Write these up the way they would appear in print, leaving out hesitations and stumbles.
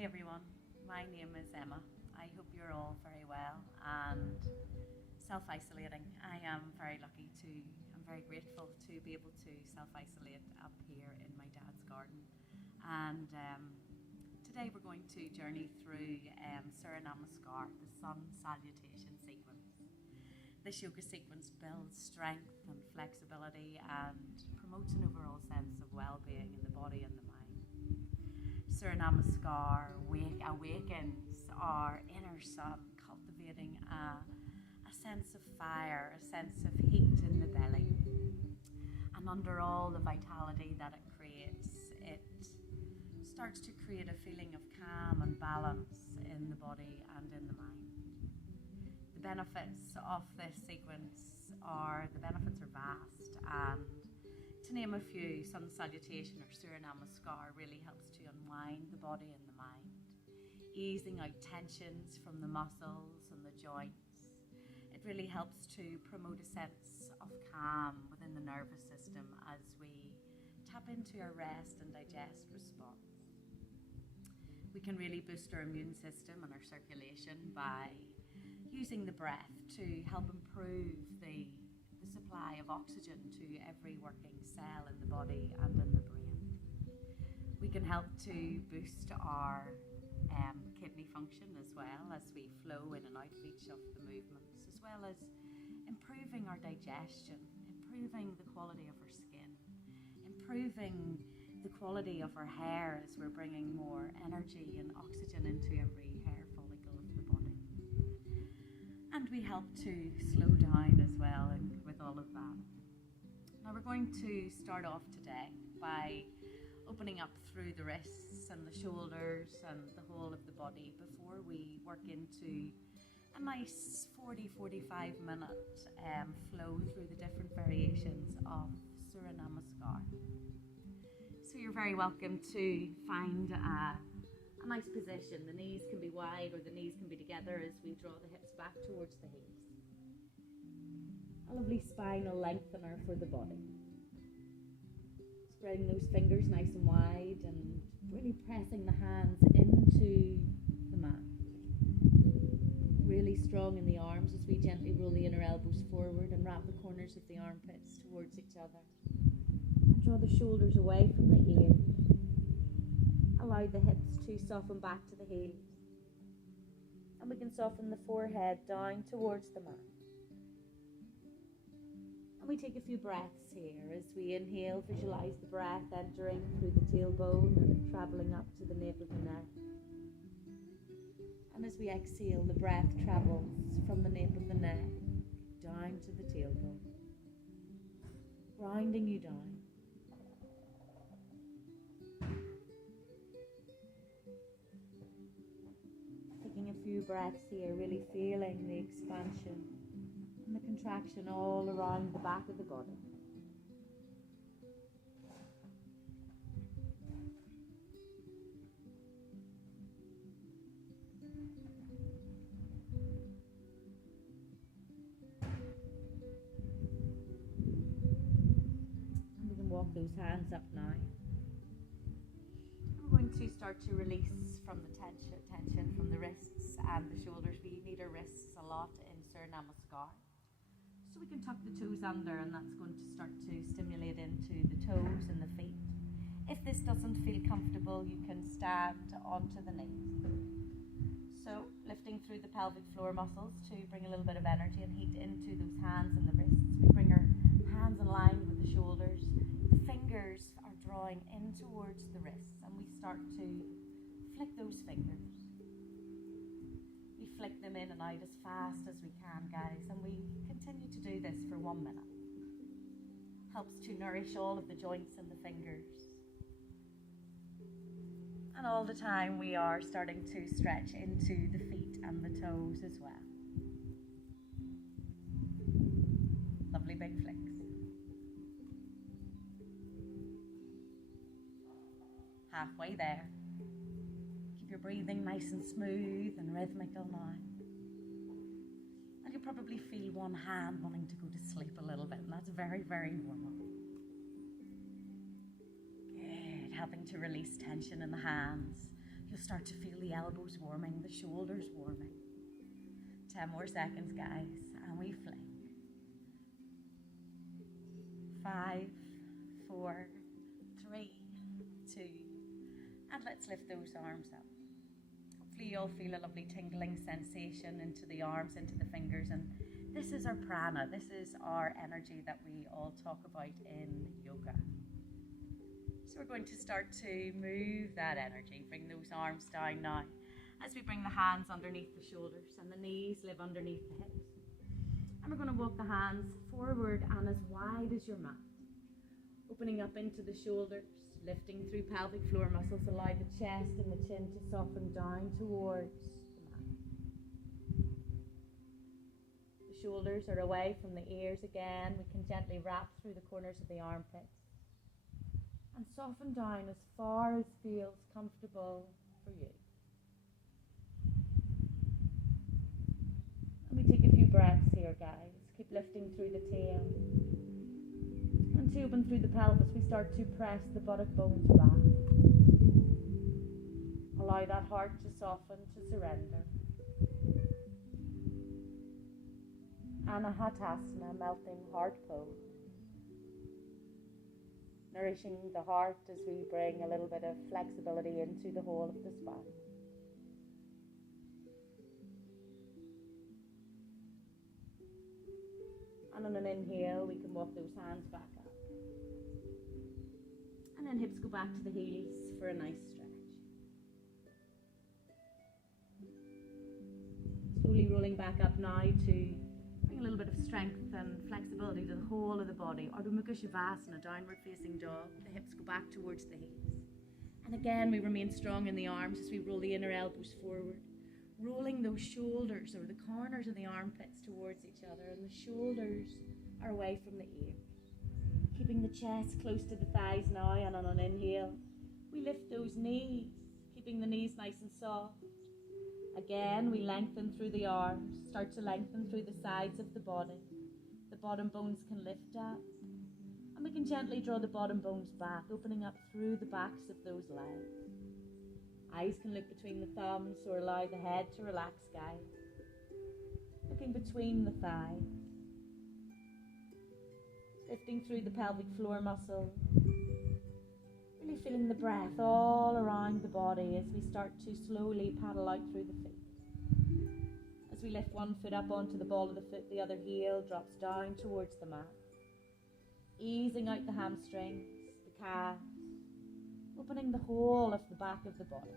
Hi everyone, my name is Emma. I hope you're all very well and self-isolating. I'm very grateful to be able to self-isolate up here in my dad's garden. And today we're going to journey through Surya Namaskar, the sun salutation sequence. This yoga sequence builds strength and flexibility and promotes an overall sense of well-being in the body and the mind. Surya Namaskar awakens our inner sun, cultivating a sense of fire, a sense of heat in the belly. And under all the vitality that it creates, it starts to create a feeling of calm and balance in the body and in the mind. The benefits of this sequence are vast, and to name a few, sun salutation or Surya Namaskar really helps to unwind the body and the mind, easing out tensions from the muscles and the joints. It really helps to promote a sense of calm within the nervous system as we tap into our rest and digest response. We can really boost our immune system and our circulation by using the breath to help improve the supply of oxygen to every working cell in the body and in the brain. We can help to boost our kidney function as well as we flow in and out of each of the movements, as well as improving our digestion, improving the quality of our skin, improving the quality of our hair as we're bringing more energy and oxygen into every hair follicle of the body. And we help to slow down as well with all of that. Now we're going to start off today by opening up through the wrists and the shoulders and the whole of the body before we work into a nice 40-45 minute flow through the different variations of Surya Namaskar. So you're very welcome to find a nice position. The knees can be wide or the knees can be together as we draw the hips back towards the heels. A lovely spinal lengthener for the body. Spreading those fingers nice and wide and really pressing the hands into the mat. Really strong in the arms as we gently roll the inner elbows forward and wrap the corners of the armpits towards each other. And draw the shoulders away from the ears. Allow the hips to soften back to the heels. And we can soften the forehead down towards the mat. And we take a few breaths here. As we inhale, visualize the breath entering through the tailbone and traveling up to the nape of the neck. And as we exhale, the breath travels from the nape of the neck down to the tailbone, grounding you down. Taking a few breaths here, really feeling the expansion and the contraction all around the back of the body. And we can walk those hands up now. We're going to start to release from the tension from the wrists and the shoulders. We need our wrists a lot in Surya Namaskar. So we can tuck the toes under, and that's going to start to stimulate into the toes and the feet. If this doesn't feel comfortable, you can stand onto the knees. So lifting through the pelvic floor muscles to bring a little bit of energy and heat into those hands and the wrists. We bring our hands in line with the shoulders. The fingers are drawing in towards the wrists, and we start to flick those fingers. We flick them in and out as fast as we can, guys, and we continue to do this for 1 minute. Helps to nourish all of the joints and the fingers. And all the time we are starting to stretch into the feet and the toes as well. Lovely big flicks. Halfway there. Keep your breathing nice and smooth and rhythmical now. And you'll probably feel one hand wanting to go to sleep a little bit, and that's very, very normal. Good. Helping to release tension in the hands. You'll start to feel the elbows warming, the shoulders warming. 10 more seconds, guys, and we fling. 5, 4, 3, 2, and let's lift those arms up. Hopefully you'll feel a lovely tingling sensation into the arms, into the fingers, and this is our prana, this is our energy that we all talk about in yoga. So we're going to start to move that energy, bring those arms down now, as we bring the hands underneath the shoulders and the knees live underneath the hips. And we're going to walk the hands forward and as wide as your mat, opening up into the shoulders, lifting through pelvic floor muscles. Allow the chest and the chin to soften down towards the mat. The shoulders are away from the ears again. We can gently wrap through the corners of the armpits and soften down as far as feels comfortable for you. And we take a few breaths here, guys. Keep lifting through the tail. And to open through the pelvis, we start to press the buttock bones back. Allow that heart to soften, to surrender. And a Hatha, melting heart pose. Nourishing the heart as we bring a little bit of flexibility into the whole of the spine. And on an inhale, we can walk those hands back up. And then hips go back to the heels for a nice stretch. Slowly rolling back up now to bring a little bit of strength and flexibility to the whole of the body. Ardha Mukha Shavasana, downward facing dog. The hips go back towards the heels. And again, we remain strong in the arms as we roll the inner elbows forward. Rolling those shoulders or the corners of the armpits towards each other, and the shoulders are away from the ears. Keeping the chest close to the thighs now, and on an inhale, we lift those knees, keeping the knees nice and soft. Again, we lengthen through the arms, start to lengthen through the sides of the body. The bottom bones can lift up, and we can gently draw the bottom bones back, opening up through the backs of those legs. Eyes can look between the thumbs or allow the head to relax, guys. Looking between the thighs. Lifting through the pelvic floor muscles. Really feeling the breath all around the body as we start to slowly paddle out through the feet. As we lift one foot up onto the ball of the foot, the other heel drops down towards the mat. Easing out the hamstrings, the calves. Opening the whole of the back of the body.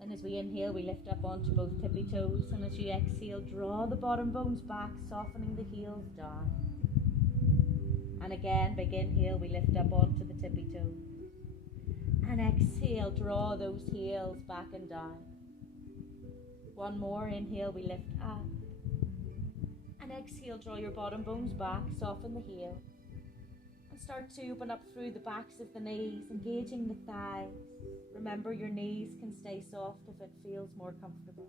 And as we inhale, we lift up onto both tippy toes, and as you exhale, draw the bottom bones back, softening the heels down. And again, big inhale, we lift up onto the tippy toes. And exhale, draw those heels back and down. One more inhale, we lift up. And exhale, draw your bottom bones back, soften the heel. And start to open up through the backs of the knees, engaging the thighs. Remember, your knees can stay soft if it feels more comfortable.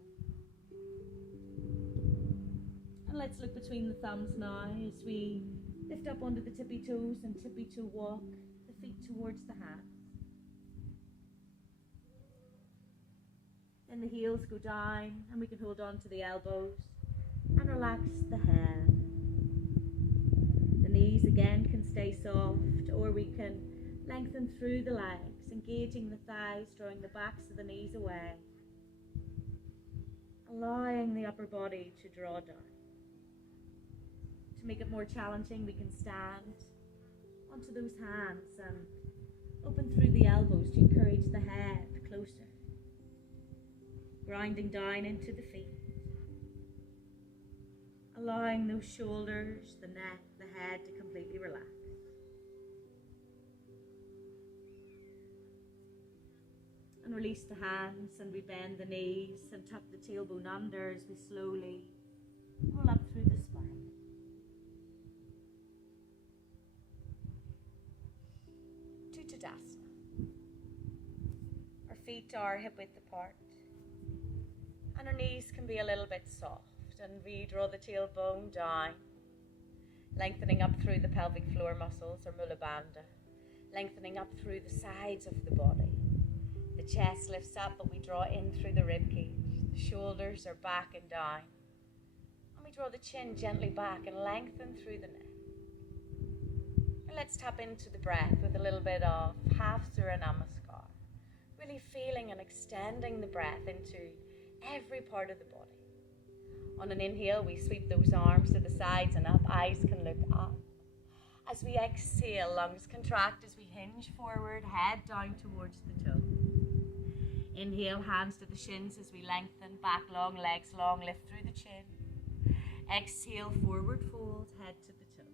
And let's look between the thumbs now as we lift up onto the tippy toes and tippy toe walk the feet towards the hands. Then the heels go down and we can hold on to the elbows. And relax the head. The knees again can stay soft, or we can lengthen through the legs, engaging the thighs, drawing the backs of the knees away. Allowing the upper body to draw down. To make it more challenging, we can stand onto those hands and open through the elbows to encourage the head closer. Grounding down into the feet. Allowing those shoulders, the neck, the head to completely relax. And release the hands, and we bend the knees and tuck the tailbone under as we slowly roll up through the spine. To Tadasana. Our feet are hip width apart, and our knees can be a little bit soft. And we draw the tailbone down, Lengthening up through the pelvic floor muscles or mula bandha. Lengthening up through the sides of the body. The chest lifts up, but we draw in through the rib cage. The shoulders are back and down. And we draw the chin gently back and lengthen through the neck. And let's tap into the breath with a little bit of Hatha Namaskar. Really feeling and extending the breath into every part of the body. On an inhale, we sweep those arms to the sides and up. Eyes can look up. As we exhale, lungs contract as we hinge forward, head down towards the toe. Inhale, hands to the shins as we lengthen, back long, legs long, lift through the chin. Exhale, forward fold, head to the toe.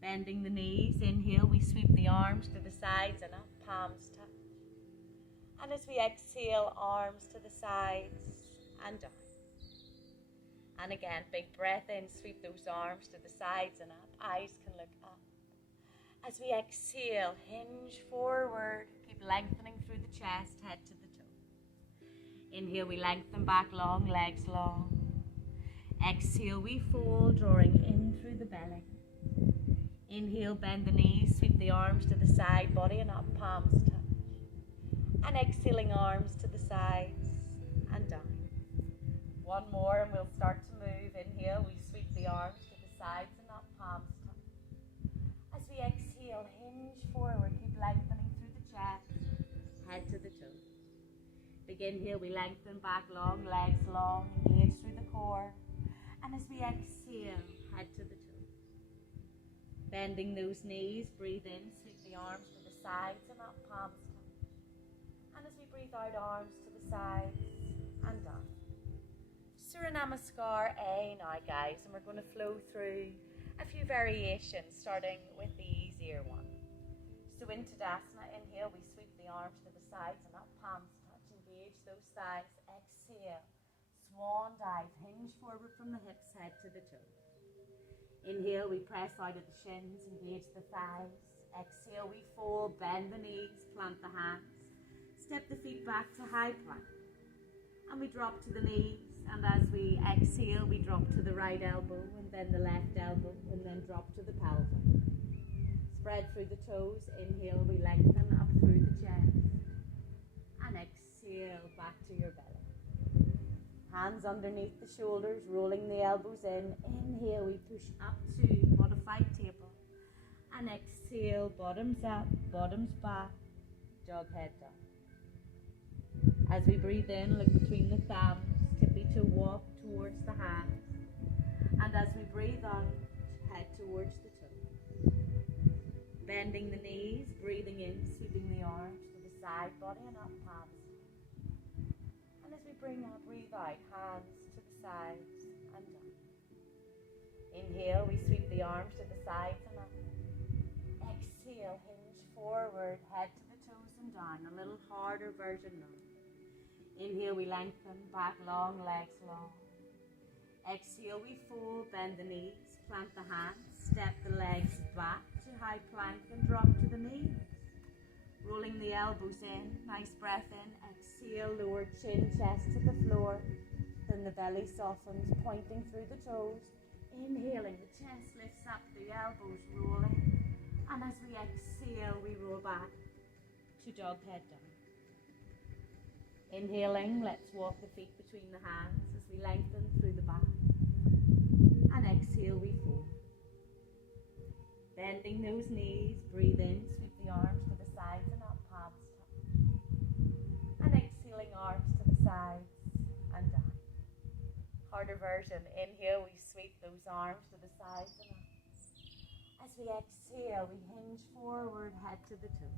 Bending the knees, inhale, we sweep the arms to the sides and up, palms touch. And as we exhale, arms to the sides and down. And again, big breath in, sweep those arms to the sides and up. Eyes can look up. As we exhale, hinge forward. Keep lengthening through the chest, head to the toe. Inhale, we lengthen back long, legs long. Exhale, we fold, drawing in through the belly. Inhale, bend the knees, sweep the arms to the side, body and up, palms touch. And exhaling, arms to the sides and down. One more and we'll start to move. Inhale, we sweep the arms to the sides and up, palms touch. As we exhale, hinge forward, keep lengthening through the chest, head to the toe. Big inhale, we lengthen back long, legs long, engage through the core. And as we exhale, head to the toe. Bending those knees, breathe in, sweep the arms to the sides and up, palms touch. And as we breathe out, arms to the sides and down. Surya Namaskar A now, guys, and we're going to flow through a few variations, starting with the easier one. So in Tadasana, inhale, we sweep the arms to the sides and up, palms touch, engage those thighs. Exhale, swan dive, hinge forward from the hips, head to the toe. Inhale, we press out of the shins, engage the thighs. Exhale, we fold, bend the knees, plant the hands, step the feet back to high plank. And we drop to the knees, and as we exhale, we drop to the right elbow, and then the left elbow, and then drop to the pelvis. Spread through the toes. Inhale, we lengthen up through the chest. And exhale, back to your belly. Hands underneath the shoulders, rolling the elbows in. Inhale, we push up to modified table. And exhale, bottoms up, bottoms back, dog head down. As we breathe in, look between the thumbs, tippy toe walk towards the hands. And as we breathe out, head towards the toe. Bending the knees, breathing in, sweeping the arms to the side, body and up, palms. And as we breathe out, hands to the sides and down. Inhale, we sweep the arms to the sides and up. Exhale, hinge forward, head to the toes and down. A little harder version now. Inhale, we lengthen, back long, legs long. Exhale, we fold, bend the knees, plant the hands, step the legs back to high plank and drop to the knees. Rolling the elbows in, nice breath in. Exhale, lower chin, chest to the floor. Then the belly softens, pointing through the toes. Inhaling, the chest lifts up, the elbows rolling. And as we exhale, we roll back to dog head down. Inhaling, let's walk the feet between the hands as we lengthen through the back. And exhale, we fold. Bending those knees, breathe in, sweep the arms to the sides and up, palms touch. And exhaling, arms to the sides and down. Harder version. Inhale, we sweep those arms to the sides and up. As we exhale, we hinge forward, head to the toe.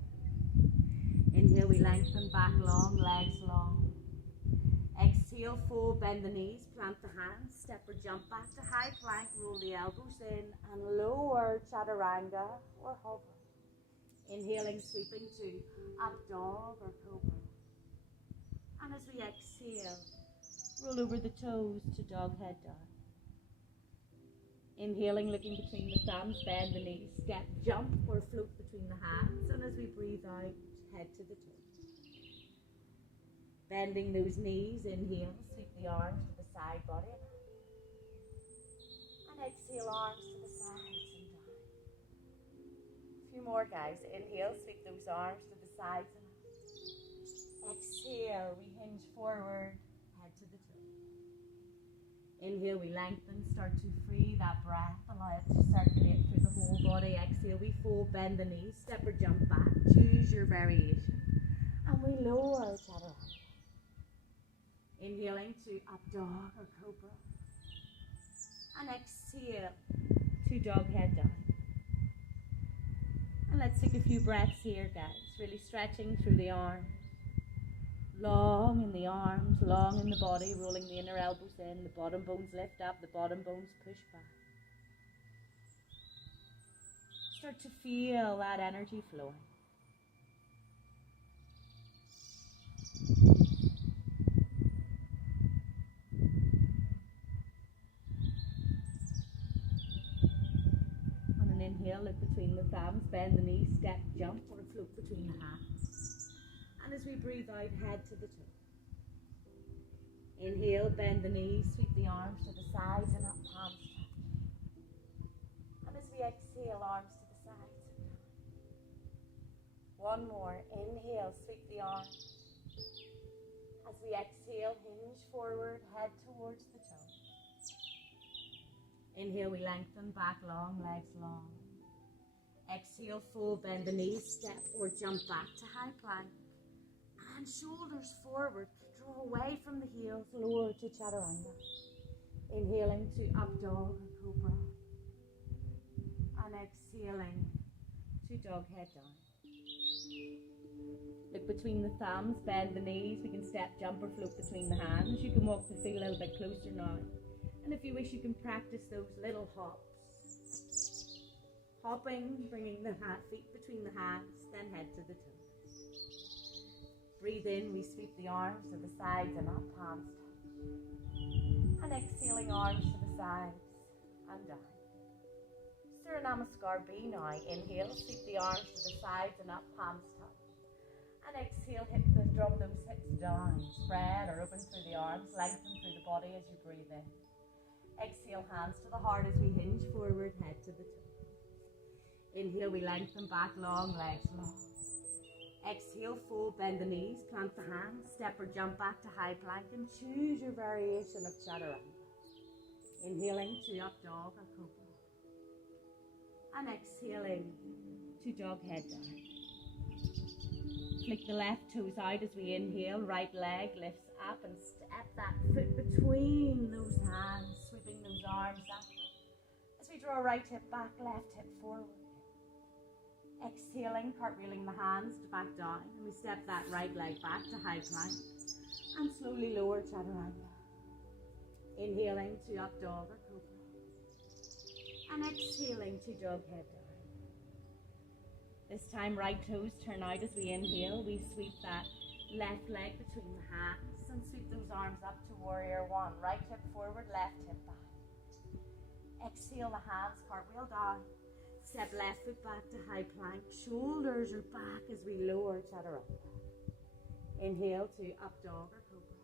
Inhale, we lengthen back long, legs long. Exhale, fold, bend the knees, plant the hands, step or jump back to high plank, roll the elbows in, and lower chaturanga or hover. Inhaling, sweeping to up dog or cobra. And as we exhale, roll over the toes to dog head down. Inhaling, looking between the thumbs, bend the knees, step, jump or float between the hands. And as we breathe out, head to the toes. Bending those knees, inhale, sweep the arms to the side body. And And exhale, arms to the sides and down. A few more, guys. Inhale, sweep those arms to the sides and up. Exhale, we hinge forward, head to the toe. Inhale, we lengthen, start to free that breath, allow it to circulate through the whole body. Exhale, we fold, bend the knees, step or jump back, choose your variation. And we lower chaturanga. Inhaling to up dog or cobra. And exhale to dog head down. And let's take a few breaths here, guys. Really stretching through the arms. Long in the arms, long in the body, rolling the inner elbows in, the bottom bones lift up, the bottom bones push back. Start to feel that energy flowing. On an inhale, look between the thumbs, bend the knees, step, jump, or float between the hands. And as we breathe out, head to the toe. Inhale, bend the knees, sweep the arms to the sides and up, palms touch. And as we exhale, arms to the sides and down. One more. Inhale, sweep the arms. As we exhale, hinge forward, head towards the toes. Inhale, we lengthen, back long, legs long. Exhale, fold, bend the knees, step or jump back to high plank. And shoulders forward, draw away from the heels, lower to chaturanga. Inhaling to up dog or cobra. And exhaling to dog head down. Look between the thumbs, bend the knees. We can step, jump or float between the hands. You can walk the feet a little bit closer now. And if you wish, you can practice those little hops. Hopping, bringing the feet between the hands, then head to the toes. Breathe in, we sweep the arms to the sides and up, palms touch. And exhaling, arms to the sides and down. Surya Namaskar B now. Inhale, sweep the arms to the sides and up, palms touch. And exhale, drop those hips down. Spread or open through the arms, lengthen through the body as you breathe in. Exhale, hands to the heart as we hinge forward, head to the toe. Inhale, we lengthen back long, legs long. Exhale, fold, bend the knees, plant the hands, step or jump back to high plank and choose your variation of chaturanga. Inhaling to up dog or cobra. And exhaling to dog head down. Flick the left toes out as we inhale, right leg lifts up and step that foot between those hands, sweeping those arms up. As we draw right hip back, left hip forward. Exhaling, cartwheeling the hands back down, and we step that right leg back to high plank and slowly lower chaturanga. Inhaling to up dog or cobra and exhaling to dog head down. This time right toes turn out as we inhale. We sweep that left leg between the hands and sweep those arms up to warrior one. Right hip forward, left hip back. Exhale the hands, cartwheel down. Step left foot back to high plank. Shoulders are back as we lower chaturanga. Inhale to up dog or cobra.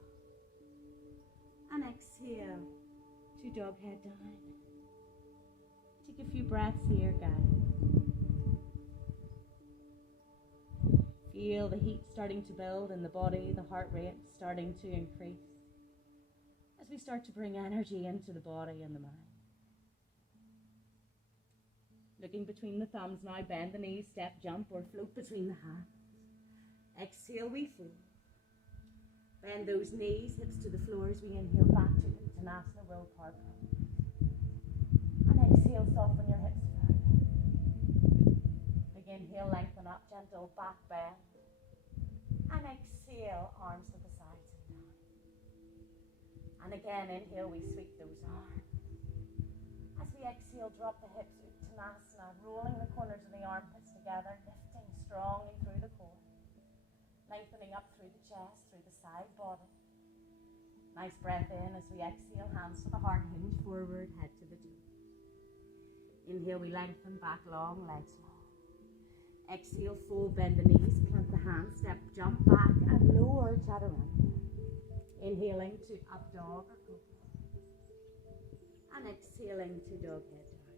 And exhale to dog head down. Take a few breaths here, guys. Feel the heat starting to build in the body, the heart rate starting to increase as we start to bring energy into the body and the mind. Looking between the thumbs now, bend the knees, step, jump or float between the hands. Exhale, we fold. Bend those knees, hips to the floor as we inhale back to Uttanasana, willpower pose. And exhale, soften your hips further. Big inhale, lengthen up, gentle back bend. And exhale, arms to the sides and down. And again, inhale, we sweep those arms. As we exhale, drop the hips, Uttanasana, rolling the corners of the armpits together, lifting strongly through the core. Lengthening up through the chest, through the side body. Nice breath in as we exhale, hands to the heart, hinge forward, head to the toe. Inhale, we lengthen back long, legs long. Exhale, fold, bend the knees, plant the hands, step, jump back and lower chaturanga. Inhaling to up dog or cobra. And exhaling to dog head down.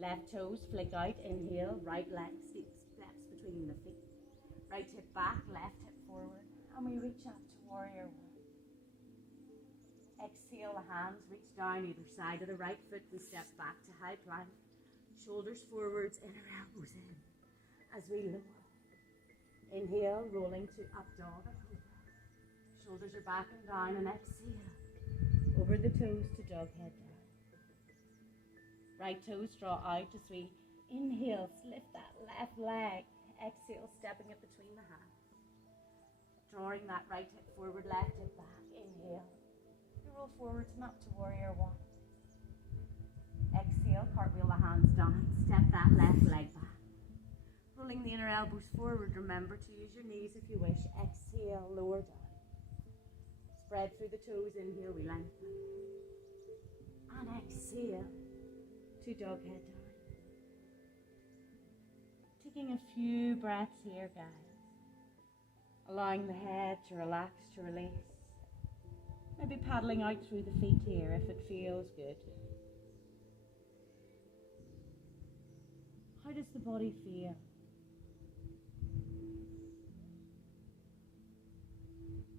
Left toes flick out, inhale, right leg steps between the feet. Right hip back, left hip forward, and we reach up to warrior one. Exhale, the hands reach down either side of the right foot. We step back to high plank. Shoulders forwards, inner elbows in as we lower. Inhale, rolling to up dog or cobra. Shoulders are back and down, and exhale. Over the toes to dog head down. Right toes draw out as we inhale, lift that left leg. Exhale, stepping it between the hands. Drawing that right hip forward, left hip back. Inhale. You roll forwards and up to warrior one. Exhale, cartwheel the hands down. Step that left leg back. Rolling the inner elbows forward. Remember to use your knees if you wish. Exhale, lower down. Spread through the toes. Inhale, we lengthen. And exhale to dog head down. Taking a few breaths here, guys. Allowing the head to relax, to release. Maybe paddling out through the feet here if it feels good. How does the body feel?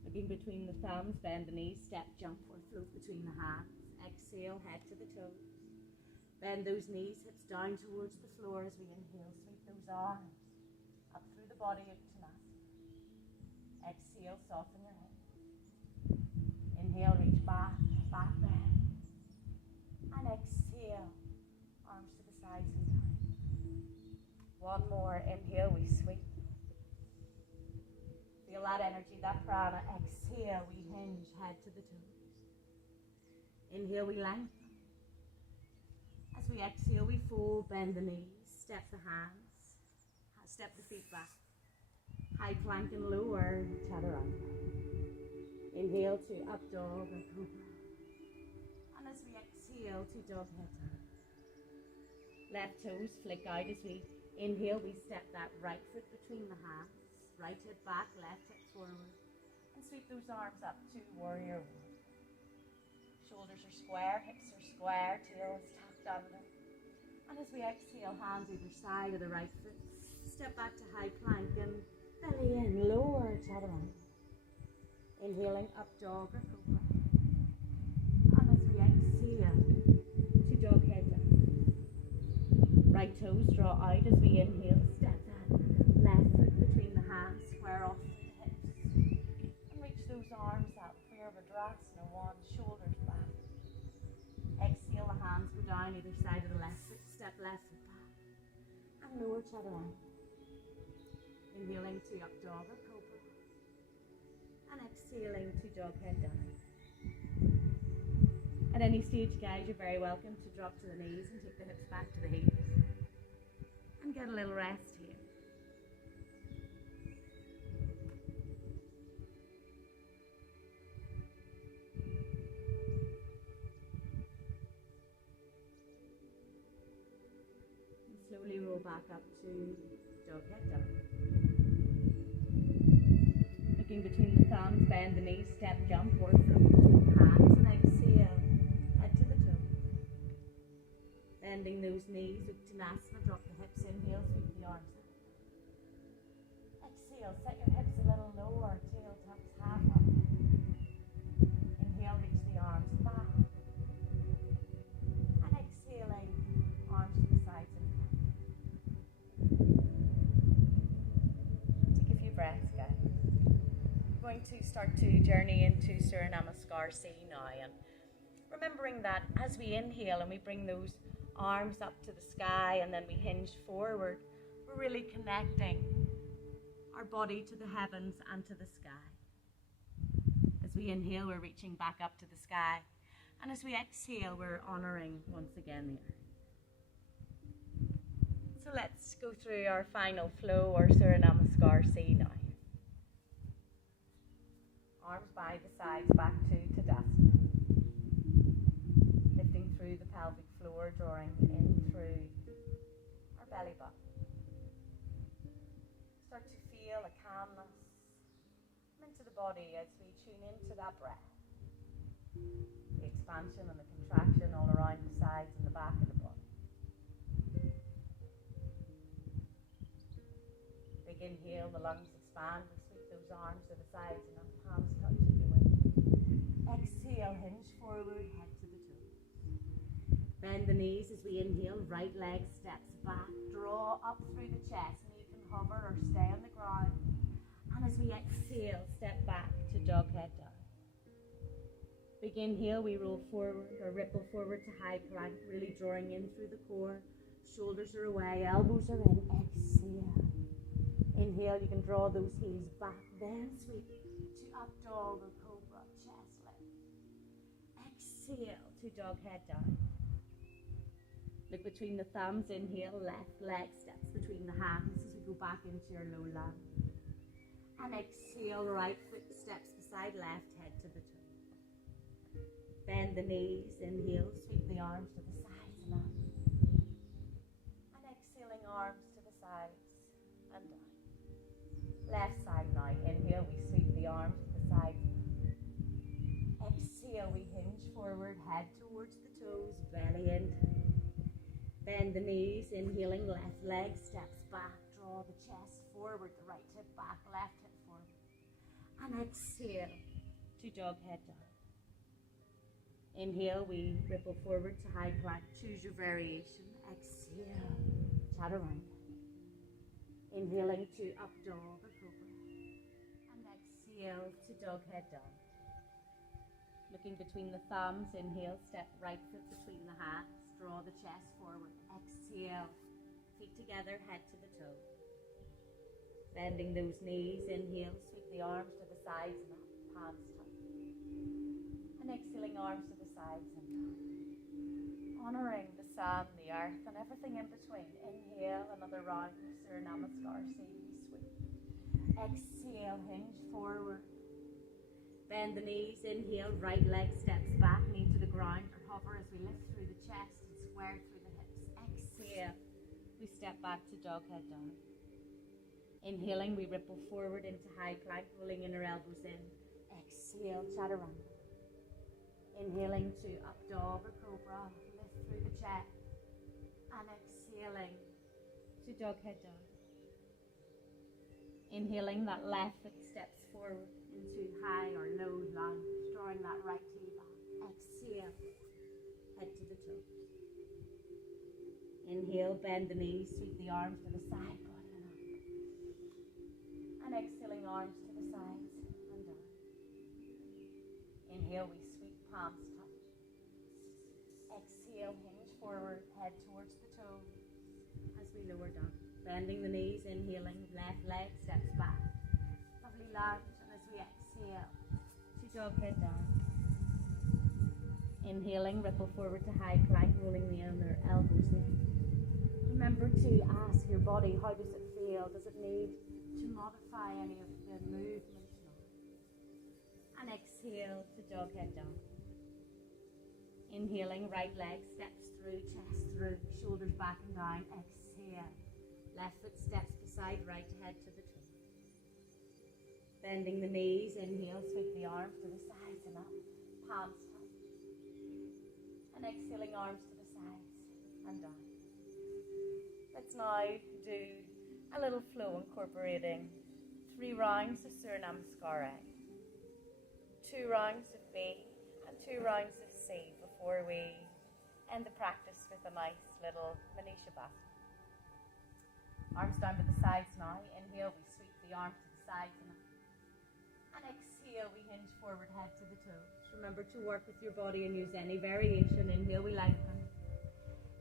Looking between the thumbs, bend the knees, step, jump, or float between the hands. Exhale, head to the toes. Bend those knees, hips down towards the floor as we inhale. Sweep those arms up through the body of Uttanasana. Exhale, soften your hips. Inhale, reach back, back bend. And exhale, arms to the sides and down. One more, inhale, we sweep. Feel that energy, that prana. Exhale, we hinge, head to the toes. Inhale, we lengthen. As we exhale, we fold, bend the knees, step the hands, step the feet back. High plank and lower, chaturanga. Inhale to up dog or cobra. And as we exhale to dog head down. Left toes flick out as we inhale, we step that right foot between the hands. Right hip back, left hip forward. And sweep those arms up to warrior one. Shoulders are square, hips are square, tail is tucked under. And as we exhale, hands either side of the right foot. Step back to high plank and belly in, lower chaturanga. Inhaling up dog or cobra. And as we exhale to dog head down. Right toes draw out as we inhale. Step that left foot between the hands, square off the hips. And reach those arms up. Virabhadrasana, one, shoulders back. Exhale, the hands go down either side of the left foot. Step left foot back. And lower chaturanga. Inhaling to up dog or cobra. And exhaling to dog head down. At any stage, guys, you're very welcome to drop to the knees and take the hips back to the heels. And get a little rest here. And slowly roll back up to dog head down. Looking between the thumbs, bend the knees, step, jump, or float between the hands, and exhale, head to the toes. Bending those knees, Uttanasana, drop the hips, inhale, sweep the arms up. Exhale, set your hips a little lower, tail tucks half up. Inhale, reach the arms back. And exhaling, arms to the sides and back. Take a few breaths, guys. Going to start to journey into Surya Namaskar C now, and remembering that as we inhale and we bring those arms up to the sky and then we hinge forward, we're really connecting our body to the heavens and to the sky. As we inhale, we're reaching back up to the sky, and as we exhale, we're honoring once again the earth. So let's go through our final flow, or Surya Namaskar C now. Arms by the sides, back to Tadasana. Lifting through the pelvic floor, drawing in through our belly button. Start to feel a calmness come into the body as we tune into that breath. The expansion and the contraction. inhale, the lungs expand. We sweep those arms to the sides and up, palms touch if you will. Exhale, hinge forward, head to the toes. Bend the knees as we inhale, right leg steps back, draw up through the chest, and you can hover or stay on the ground. And as we exhale, step back to dog head down. Big inhale, we roll forward or ripple forward to high plank, really drawing in through the core. Shoulders are away, elbows are in. Exhale. Inhale, you can draw those heels back, then sweep to up dog or cobra, chest lift. Exhale to dog head down. Look between the thumbs, inhale, left leg steps between the hands as we go back into your low lunge. And exhale, right foot steps beside left, head to the toe. Bend the knees, inhale, sweep the arms to the sides and up. And exhaling arms to the sides and down. Left side now, inhale, we sweep the arms to the sides. Exhale, we hinge forward, head towards the toes, belly in. Bend the knees, inhaling, left leg steps back, draw the chest forward, the right hip back, left hip forward. And exhale to dog head down. Inhale, we ripple forward to high plank, choose your variation. Exhale, chaturanga. Inhaling to up dog or cobra. And exhale to dog head down. Looking between the thumbs, inhale, step right foot between the hands, draw the chest forward. Exhale, feet together, head to the toe. Bending those knees, inhale, sweep the arms to the sides and up, palms touch. And exhaling arms to the sides and down. Honoring the sun, the earth, and everything in between. Inhale, another round of Surya Namaskar, seaweed sweep. Exhale, hinge forward. Bend the knees, inhale, right leg steps back, knee to the ground, or hover as we lift through the chest and square through the hips. Exhale, we step back to dog head down. Inhaling, we ripple forward into high plank, rolling in our elbows in. Exhale, chaturanga. Inhaling to up dog or cobra, lift through the chest. And exhaling to dog head down. Inhaling, that left foot steps forward into high or low lunge, drawing that right heel back. Exhale, head to the toes. Inhale, bend the knees, sweep the arms to the side, body and up. And exhaling, arms to the sides and down. Inhale, we sweep, palms touch. Exhale, hinge forward, head towards the toes as we lower down. Bending the knees, inhaling, left leg steps back. Lovely lunge, and as we exhale, to dog head down. Inhaling, ripple forward to high plank, rolling the inner elbows in. Remember to ask your body, how does it feel? Does it need to modify any of the movement now? And exhale to dog head down. Inhaling, right leg steps through, chest through, shoulders back and down. Exhale. Left foot steps beside right, head to the toe. Bending the knees, inhale, sweep the arms to the sides and up, palms touch. And exhaling, arms to the sides and down. Let's now do a little flow incorporating 3 rounds of Surya Namaskar, 2 rounds of B and 2 rounds of C before we end the practice with a nice little mini Shavasana. Arms down to the sides now. Inhale, we sweep the arms to the sides and up. And exhale, we hinge forward, head to the toes. Remember to work with your body and use any variation. Inhale, we lengthen.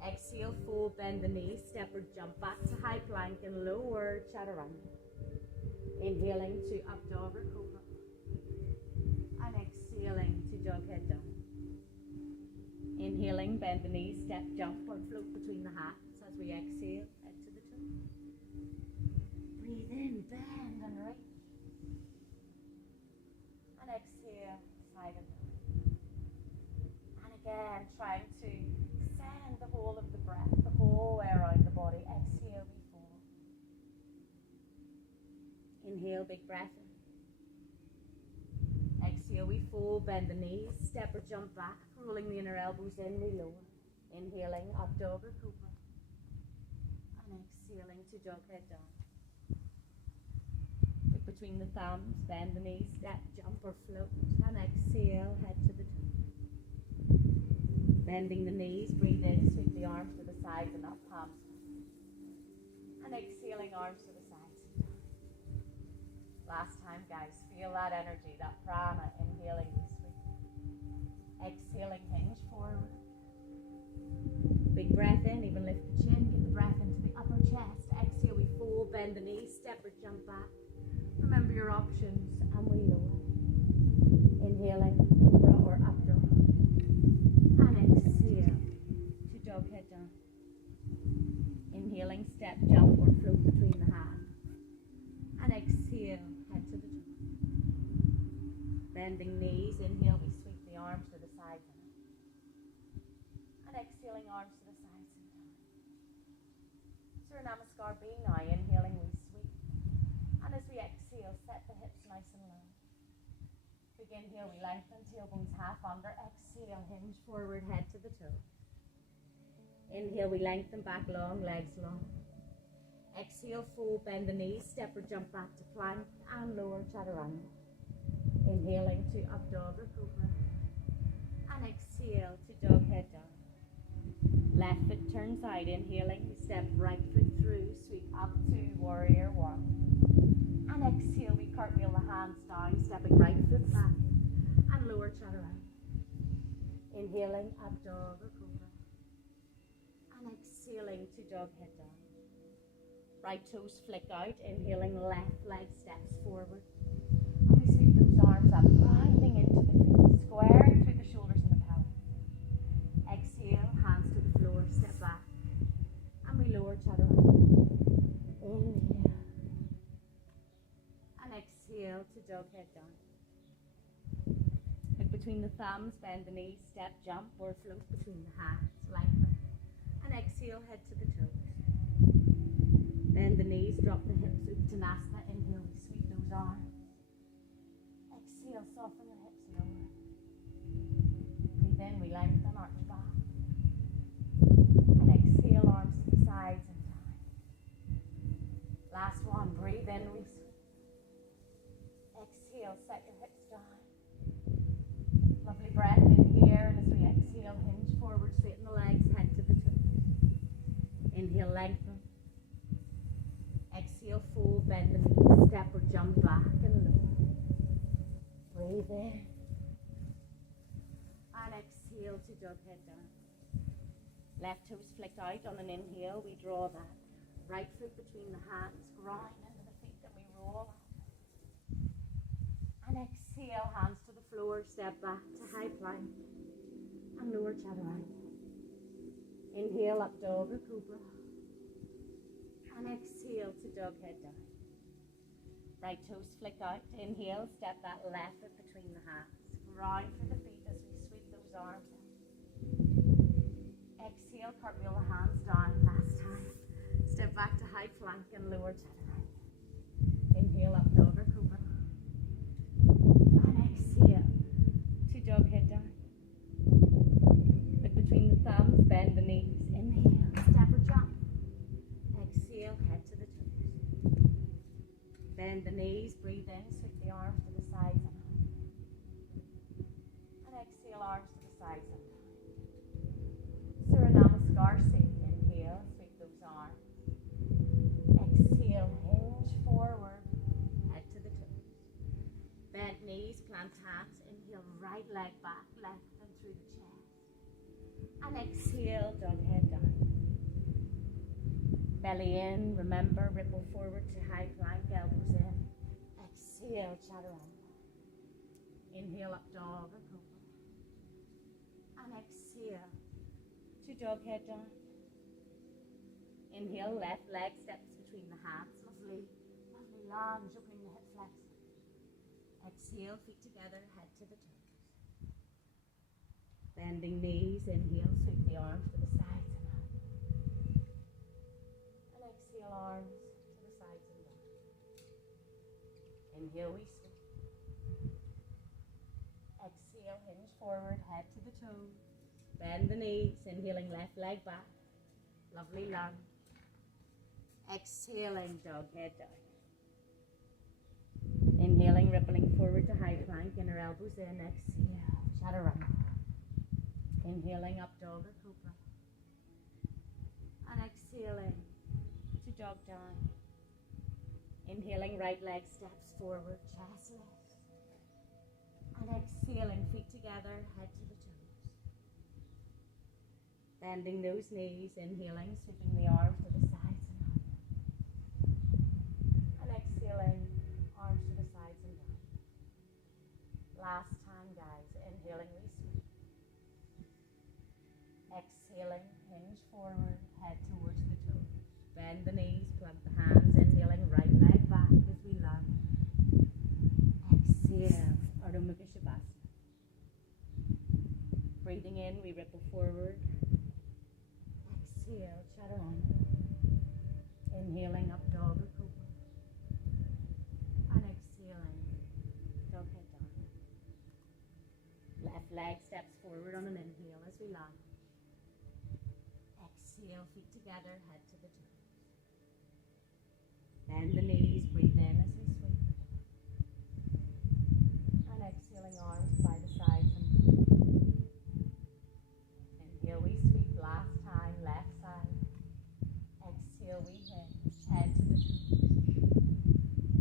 Exhale, fold, bend the knees, step or jump back to high plank and lower chaturanga. Inhaling to up dog or cobra. And exhaling to dog head down. Inhaling, bend the knees, step, jump or float between the hands as we exhale, head to the toe. Breathe in, bend and reach. And exhale, side and down. And again, trying to send the whole of the breath, the whole way around the body. Exhale, we fold. Inhale, big breath in. Exhale, we fold, bend the knees, step or jump back, rolling the inner elbows in, we lower. Inhaling, up dog or cobra. And exhaling to dog head down. between the thumbs, bend the knees, step, jump or float, and exhale, head to the toes. Bending the knees, breathe in, sweep the arms to the sides and up, palms. And exhaling, arms to the sides and down. Last time, guys, feel that energy, that prana, inhaling, we sweep. Exhaling, hinge forward. Big breath in, even lift the chin, get the breath into the upper chest. Exhale, we fold, bend the knees, step or jump back. Remember your options, and we lower. Inhaling, cobra or up dog. And exhale to dog head down. Inhaling, step, jump or float between the hands. And exhale, head to the toe. Bending knees, inhale, we sweep the arms to the sides and up. And exhaling, arms to the sides and down. Surya Namaskar B now, inhaling, we sweep. And as we exhale, set the hips nice and low. Big inhale, we lengthen, tailbones half under. Exhale, hinge forward, head to the toe. Inhale, we lengthen back long, legs long. Exhale, fold, bend the knees, step or jump back to plank and lower chaturanga. Inhaling to up dog or cobra. And exhale to dog head down. Left foot turn side, inhaling, we step right foot through, sweep up to warrior one. And exhale, we cartwheel the hands down, stepping right foot back and lower chaturanga. Inhaling, up dog or cobra. And exhaling to dog head down. Right toes flick out, inhaling, left leg steps forward. And we sweep those arms up, grounding into the feet, squaring through the shoulders and the pelvis. Exhale, hands to the floor, step back. And we lower chaturanga. Inhale. And exhale to dog head down. Look between the thumbs, bend the knees, step, jump or float between the hands, lengthen. And exhale, head to the toes. Bend the knees, drop the hips, Uttanasana. Inhale, we sweep those arms. Exhale, soften the hips lower. Breathe in, we lengthen, arch back. And exhale, arms to the sides and down. Last one, breathe in, we sweep. Exhale, set your hips down. Lovely breath in here, and as we exhale, hinge forward, straighten the legs, head to the toes. Inhale, lengthen. Exhale, fold, bend the knees, step or jump back and lower. Breathe in. And exhale to dog head down. Left toes flick out on an inhale, we draw that. Right foot between the hands, ground into the feet, and we roll up. And exhale, hands to the floor, step back to high plank and lower chaturanga. Inhale, up dog or cobra. And exhale to dog head down. Right toes flick out. Inhale, step that left foot between the hands. Ground for the feet as we sweep those arms out. Exhale, cartwheel the hands down. Last time. Step back to high plank and lower chaturanga. Inhale, up dog or cobra. And exhale to dog head down. Look between the thumbs, bend the knees. Inhale, step or jump. Exhale, head to the toes. Bend the knees, breathe in, sweep the arms to the sides and up. And exhale, arms to the sides and down. Surya Namaskar, inhale, sweep those arms. Exhale, hinge forward, head to the toes. Bend knees, plant hands, inhale, right leg back, lengthen through the chest. And exhale, dog head down. Belly in, remember, ripple forward to high plank, elbows in. Exhale, chaturanga. Inhale, up dog or cobra. And exhale to dog head down. Inhale, left leg steps between the hands. Lovely, lovely lunge, opening the hip flexor. Exhale, feet together, head to the toes. Bending knees, inhale, sweep the arms to the sides and up. And exhale, arms to the sides and down. Inhale, we sweep. Exhale, hinge forward, head to the toes. Bend the knees, inhaling left leg back. Lovely lunge. Exhaling, dog head down. forward to high plank, inner elbows in, exhale, chaturanga. Inhaling up dog or cobra. And exhaling to dog down. Inhaling right leg steps forward, chest lift. And exhaling feet together, head to the toes. Bending those knees, inhaling, sweeping the arms to the sides and up. And exhaling, arms to the sides and down. Last time, guys. Inhaling, we sweep. Exhaling, hinge forward, head towards the toes. Bend the knees, plant the hands, inhaling, right leg back as we lunge. Exhale, Ardha Shavasana. Breathing in, we ripple forward. Exhale, chaturanga. Inhaling up dog or cobra. And exhaling, dog head down. Left leg steps forward on an inhale as we lunge. Exhale, feet together, head to the toes. Bend the knees, breathe in as we sweep. And exhaling, arms by the sides and down. Inhale, we sweep, last time, left side. Exhale, we hinge, head to the toes.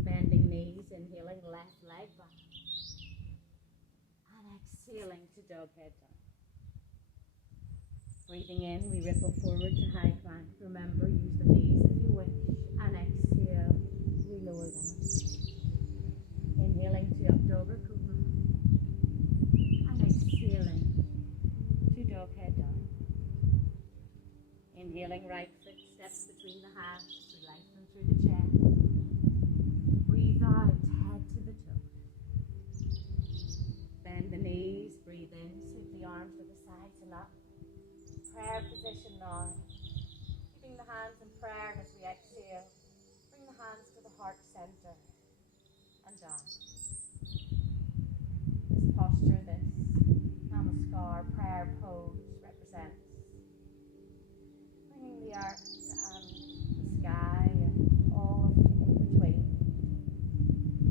Bending knees, inhaling, left leg back. And exhaling to dog head down. Breathing in, we ripple forward to high plank. Remember, use the knees if you wish. And exhale, we lower down. Inhaling to up dog or cobra. And exhaling to dog head down. Inhaling, right foot steps between the hands. We lengthen through the chest. Breathe out, head to the toes. Bend the knees, breathe in, sweep the arms to the sides and up. Prayer position now. Keeping the hands in prayer, and as we exhale, bring the hands to the heart center and down. This posture, this namaskar prayer pose represents bringing the earth and the sky and all of in between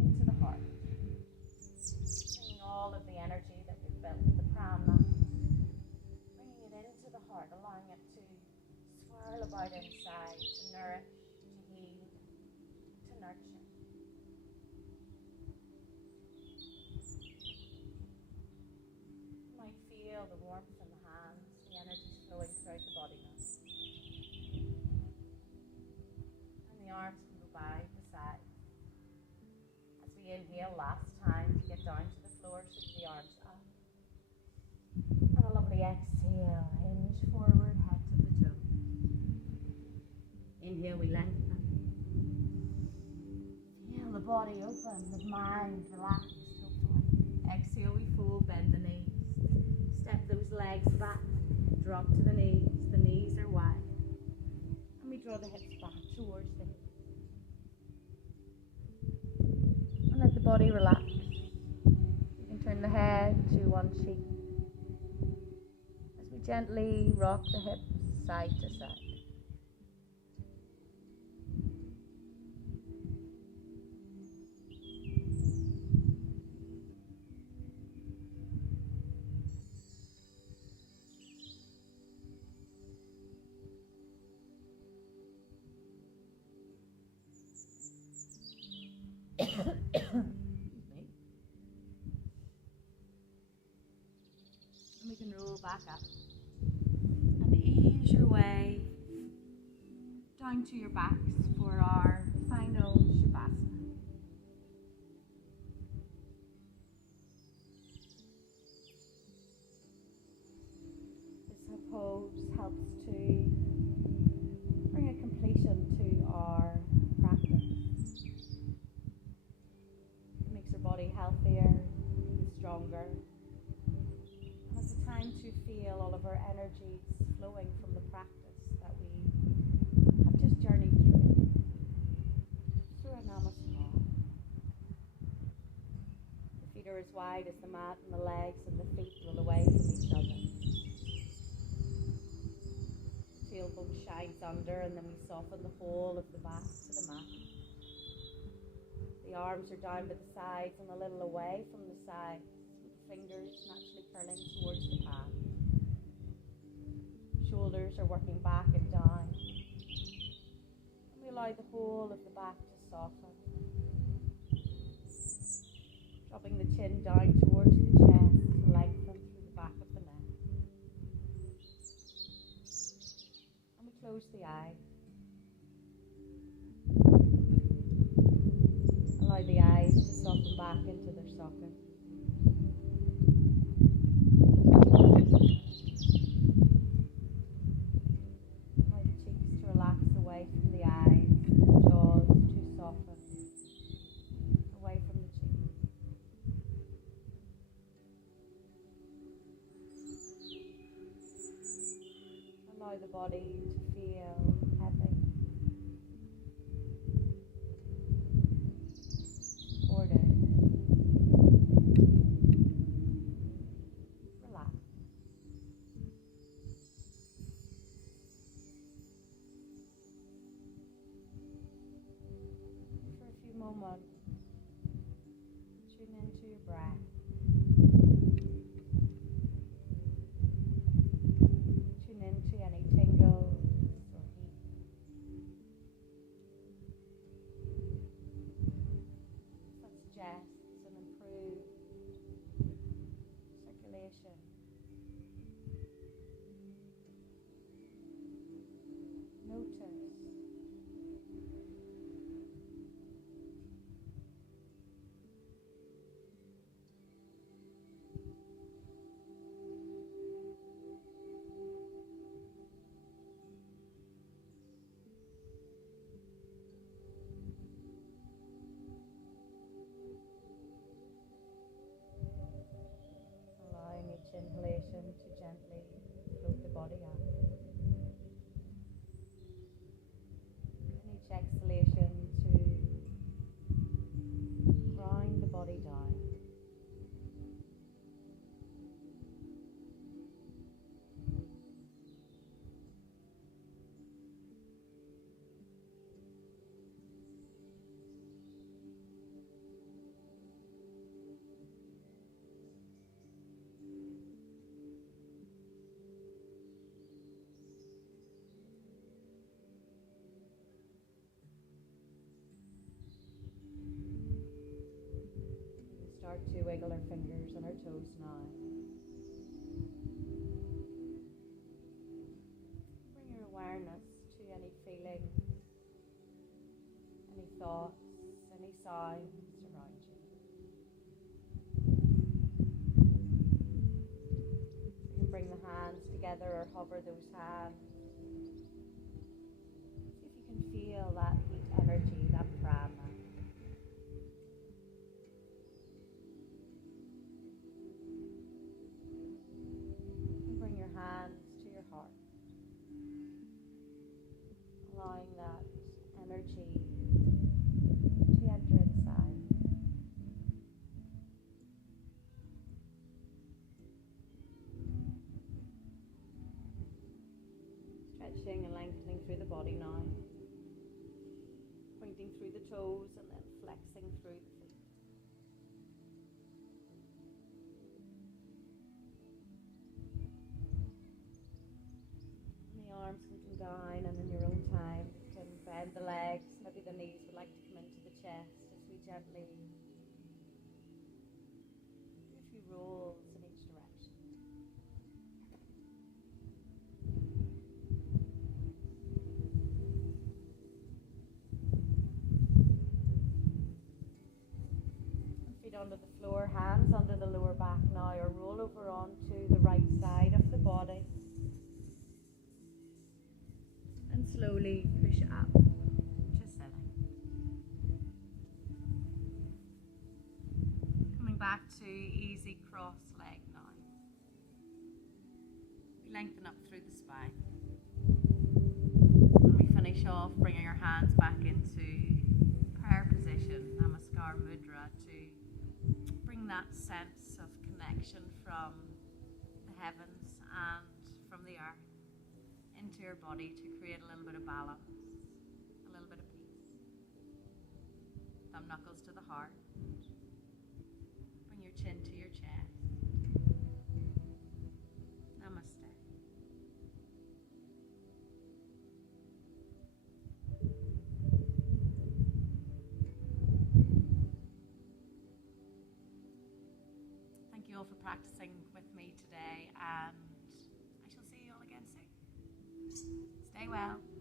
into the heart. Bringing all of the energy that we've built, the prana, into the heart, allowing it to swirl about inside, to nourish, to heal, to nurture. You might feel the warmth in the hands, the energy flowing throughout the body now. And the arms can go by the sides. As we inhale last time to get down to the floor, sweep the arms up. And a lovely exhale, hinge forward, head to the toe. Inhale, we lengthen. Feel the body open, the mind relaxed, hopefully. Exhale, we fold, bend the knees. Step those legs back, drop to the knees are wide. And we draw the hips back towards the hips. And let the body relax. You can turn the head to one cheek. Gently rock the hips side to side. And we can roll back up. Ease your way down to your backs for our final Shavasana. This pose helps to bring a completion to our practice. It makes our body healthier and stronger. And it's a time to feel all of our energies flowing from the practice that we have just journeyed through a namaskar. The feet are as wide as the mat, and the legs and the feet roll away from each other. The tailbone shines under, and then we soften the whole of the back to the mat. The The arms are down by the sides and a little away from the sides, with the fingers naturally curling towards the palm. Shoulders are working back and down. And we allow the whole of the back to soften. Dropping the chin down towards the chest to lengthen through the back of the neck. And we close the eyes. Allow the eyes to soften back into their socket. Allow the cheeks to relax away from the eyes, the jaws to soften away from the cheeks. Allow the body to feel heavy. Moment. Tune into your breath. Tune into any tingles or heat. That suggests an improved circulation. Notice inhalation to gently float the body up. And each exhalation to grind the body down. Start to wiggle our fingers and our toes now. Bring your awareness to any feelings, any thoughts, any sounds around you. You can bring the hands together or hover those hands. See if you can feel that heat energy, that prana. Hands to your heart, allowing that energy to enter inside. Stretching and lengthening through the body now, pointing through the toes and then flexing through the feet. Arms can come down, and in your own time you can bend the legs, maybe the knees would like to come into the chest as we gently do a few rolls in each direction. Feet onto the floor, hands under the lower back now, or roll over onto the right side of the body. And slowly push up, just sitting. Coming back to easy cross leg now. We lengthen up through the spine. And we finish off bringing our hands back into prayer position, Namaskar Mudra, to bring that sense of connection from the heavens and from the earth into your body to create a little bit of balance, a little bit of peace. thumb knuckles to the heart. Bring your chin to your chest. Namaste. Thank you all for practicing with me today, and I shall see you all again soon. Stay well.